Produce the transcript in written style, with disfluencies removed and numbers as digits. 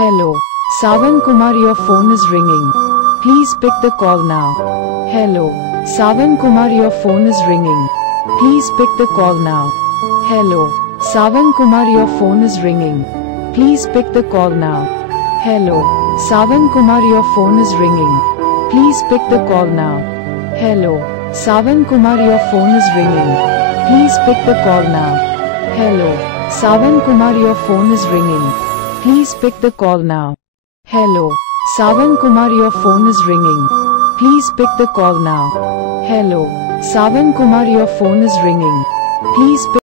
Hello. Savan Kumar, your phone is ringing. Please pick the call now. Hello. Savan Kumar, your phone is ringing. Please pick the call now. Hello. Savan Kumar, your phone is ringing. Please pick the call now. Hello. Savan Kumar, your phone is ringing. Please pick the call now. Hello. Savan Kumar, your phone is ringing. Please pick the call now. Hello. Savan Kumar, your phone is ringing. Please pick the call now. Hello. Savan Kumar, your phone is ringing. Please pick the call now. Hello. Savan Kumar, your phone is ringing. Please pick